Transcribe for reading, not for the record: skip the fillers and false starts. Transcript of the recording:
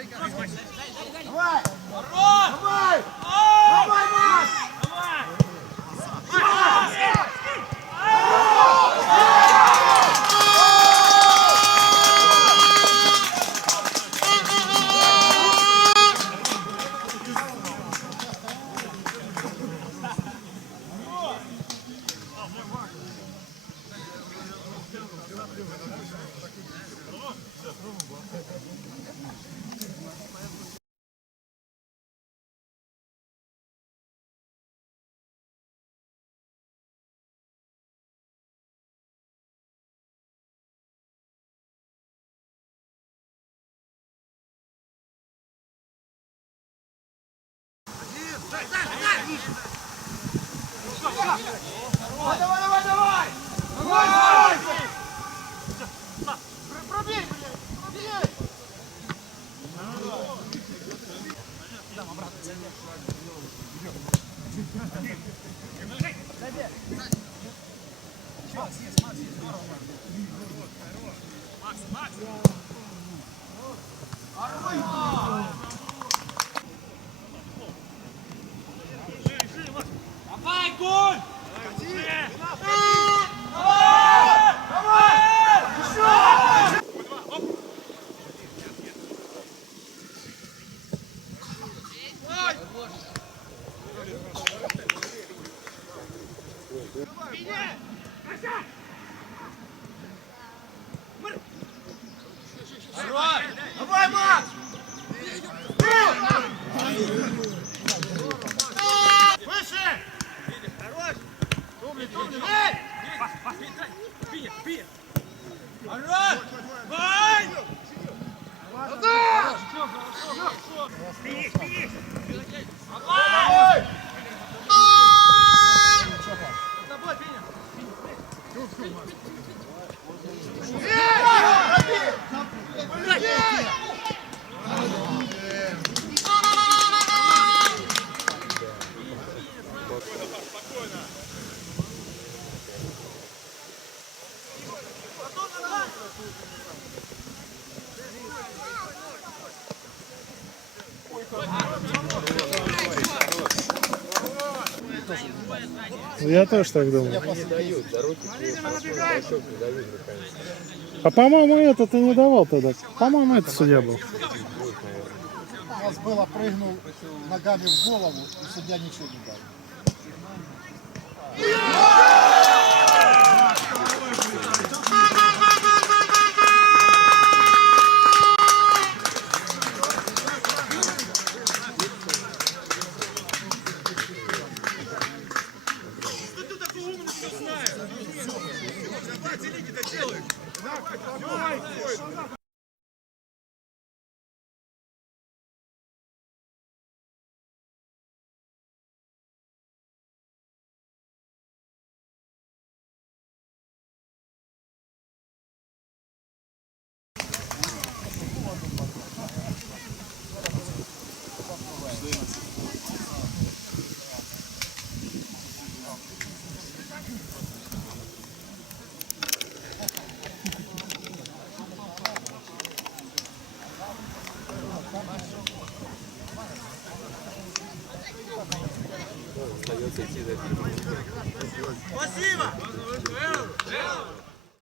Давай! Давай! Давай, Макс! Давай, давай, давай! Давай! Пробей, блядь! Пробей! Макс! Давай, гол! Давай, Макс! Выше! Хорош! Эй! Пи! Хорош! Бай! Назад! Пи! Давай! С тобой, Пиня! Я тоже так думаю. Не дают, за руки не дают. А по-моему, это ты не давал тогда. По-моему, это судья был. У нас было, прыгнул ногами в голову, и судья ничего не дал. Остается идти за Спасибо!